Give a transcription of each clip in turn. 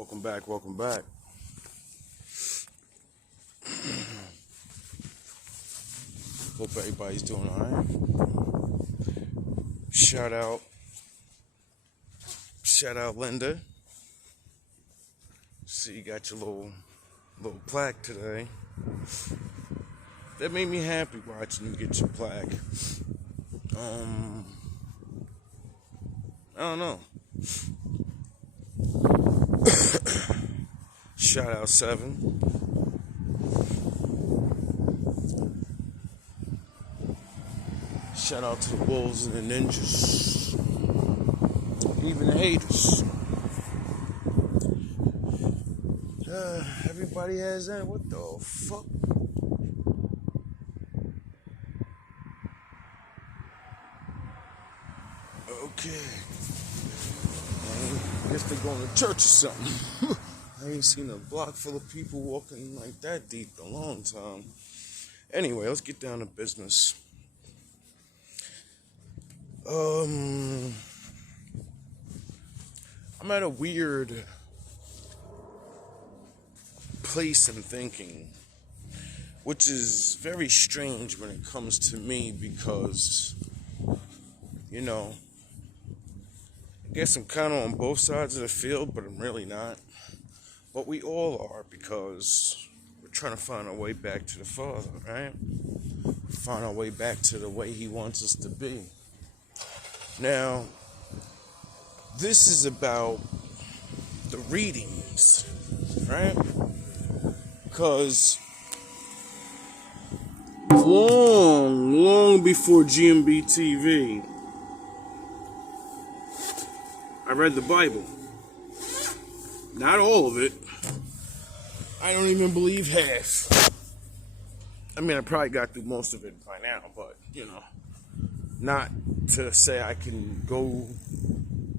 Welcome back. Hope everybody's doing alright. Shout out Linda. See, you got your little plaque today. That made me happy watching you get your plaque. I don't know. Shout out 7. Shout out to the wolves and the ninjas. Even the haters. Everybody has that. What the fuck? Okay. I guess they're going to church or something. I ain't seen a block full of people walking like that deep in a long time. Anyway, let's get down to business. I'm at a weird place in thinking, which is very strange when it comes to me because, I guess I'm kind of on both sides of the field, but I'm really not. But we all are, because we're trying to find our way back to the Father, right? Find our way back to the way He wants us to be. Now, this is about the readings, right? Because long before GMB TV, I read the Bible. Not all of it. I don't even believe half. I mean, I probably got through most of it by now, but, not to say I can go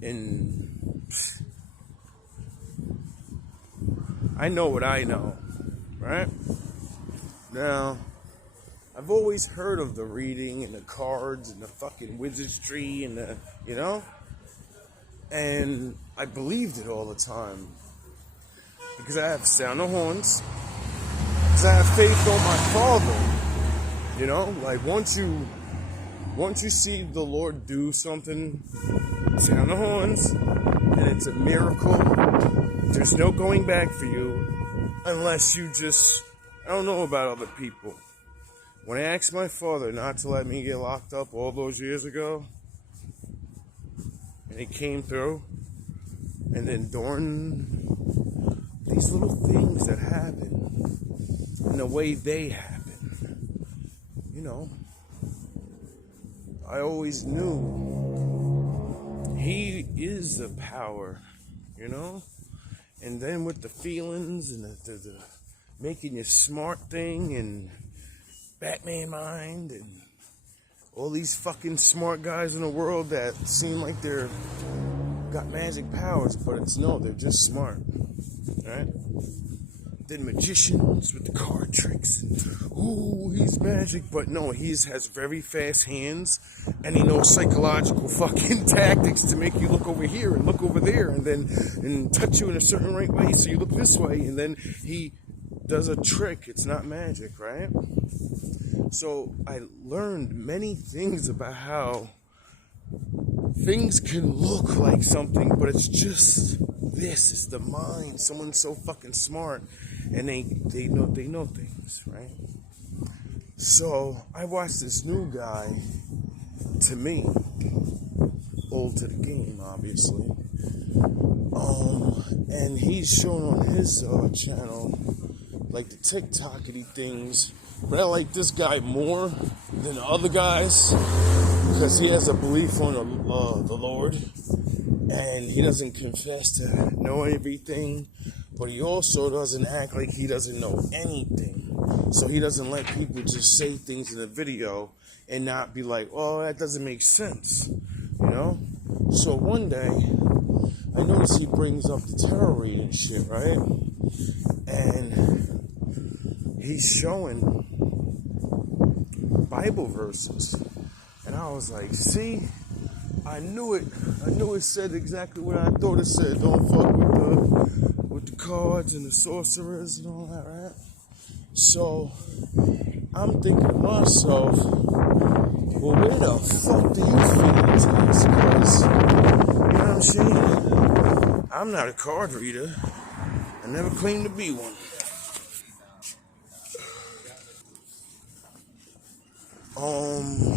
and... I know what I know, right? Now, I've always heard of the reading and the cards and the fucking wizardry and the, and I believed it all the time. Because I have sound of horns. Because I have faith on my Father. Like once you see the Lord do something, sound the horns, and it's a miracle, there's no going back for you unless you just, I don't know about other people. When I asked my father not to let me get locked up all those years ago, and he came through, and then during these little things that happen, and the way they happen, I always knew He is the power, and then with the feelings and the making you smart thing and Batman mind and all these fucking smart guys in the world that seem like they're got magic powers, but they're just smart, right? Then magicians with the card tricks and he's magic, but no, he has very fast hands and he knows psychological fucking tactics to make you look over here and look over there and touch you in a certain right way so you look this way, and then he does a trick. It's not magic, right? So I learned many things about how things can look like something, but it's just this. It's the mind. Someone's so fucking smart, and they know things, right? So I watched this new guy, to me, old to the game, obviously, and he's shown on his channel like the TikTok-y things. But I like this guy more than the other guys because he has a belief on the Lord, and he doesn't confess to know everything, but he also doesn't act like he doesn't know anything. So he doesn't let people just say things in a video and not be like, oh, that doesn't make sense, So one day, I noticed he brings up the tarot reading shit, right? And he's showing Bible verses. And I was like, see, I knew it said exactly what I thought it said. Don't fuck with with the cards and the sorcerers and all that, right? So I'm thinking to myself, well, where the fuck do you fit into this? Because, you know what I'm saying? I'm not a card reader. I never claimed to be one.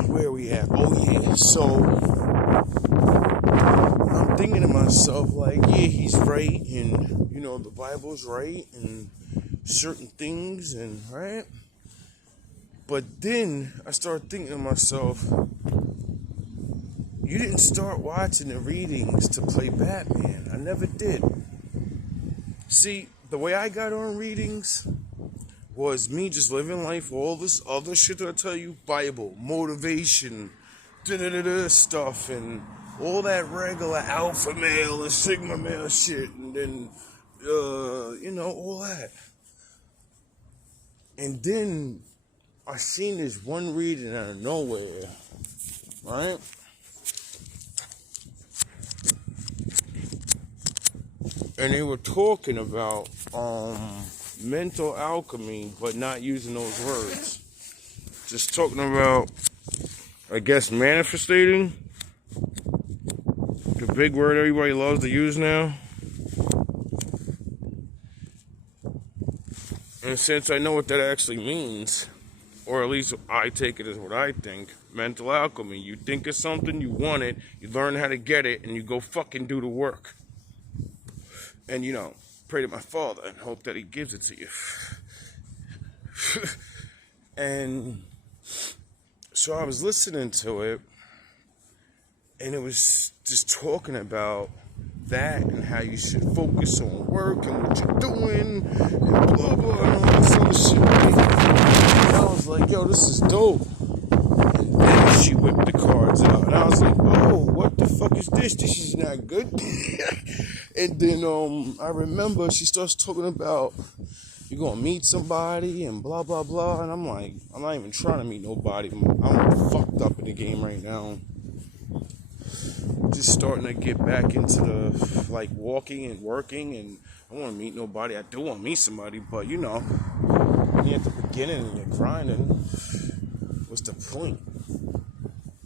Where we at? Oh yeah, so I'm thinking to myself, like, yeah, he's right, and you know, the Bible's right, and certain things, and right. But then I started thinking to myself, you didn't start watching the readings to play Batman. I never did. See, the way I got on readings was me just living life, all this other shit that I tell you, Bible, motivation, stuff, and all that regular alpha male and sigma male shit, and then, you know, all that. And then I seen this one reading out of nowhere, right? And they were talking about mental alchemy, but not using those words. Just talking about, I guess, manifestating. The big word everybody loves to use now. And since I know what that actually means, or at least I take it as what I think, mental alchemy. You think of something, you want it, you learn how to get it, and you go fucking do the work. And, you know, pray to my Father and hope that he gives it to you. And so I was listening to it, and it was just talking about that and how you should focus on work and what you're doing and blah blah and all this other shit. And I was like, yo, this is dope. And then she whipped the cards out, and I was like, oh, what the fuck is this? This is not good. And then I remember she starts talking about you're gonna meet somebody and blah blah blah, and I'm like, I'm not even trying to meet nobody. I'm fucked up in the game right now. Just starting to get back into the like walking and working, and I don't want to meet nobody. I do want to meet somebody, but you know, when you're at the beginning and you're grinding, what's the point?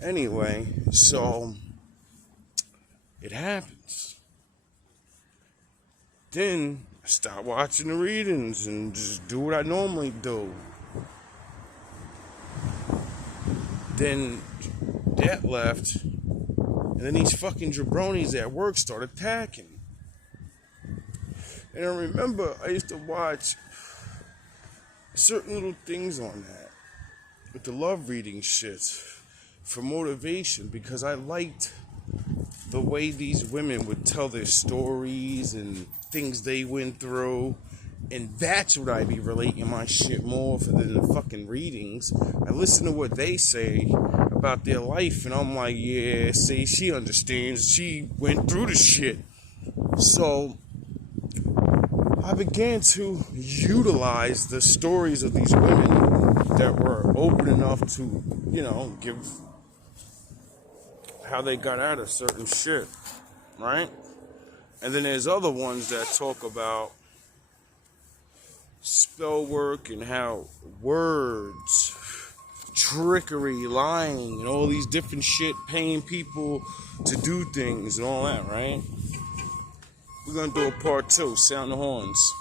Anyway, so it happens. Then I stop watching the readings and just do what I normally do. Then that left, and then these fucking jabronis at work start attacking. And I remember I used to watch certain little things on that with the love reading shit for motivation, because I liked the way these women would tell their stories and things they went through, and that's what I be relating my shit more for than the fucking readings. I listen to what they say about their life, and I'm like, yeah, see, she understands, she went through the shit. So I began to utilize the stories of these women that were open enough to, you know, give how they got out of certain shit, right? And then there's other ones that talk about spell work and how words, trickery, lying, and all these different shit, paying people to do things and all that, right? We're gonna do a part 2, sound the horns.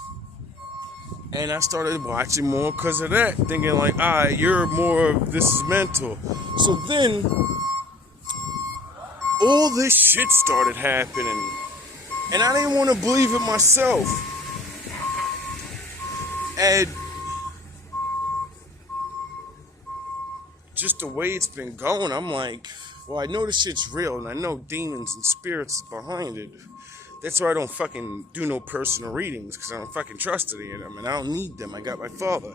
And I started watching more because of that, thinking like, alright, you're more of this is mental. So then all this shit started happening, and I didn't want to believe it myself. And just the way it's been going, I'm like, well, I know this shit's real, and I know demons and spirits behind it. That's why I don't fucking do no personal readings, because I don't fucking trust any of them, and I don't need them. I got my Father.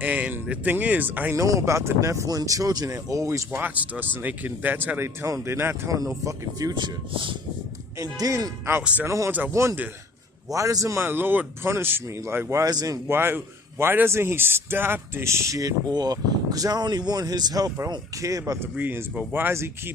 And the thing is, I know about the Nephilim children that always watched us, and that's how they tell them. They're not telling no fucking future. And then, outside the horns, I wonder, why doesn't my Lord punish me? Like, why doesn't he stop this shit? Or, because I only want his help. I don't care about the readings, but why does he keep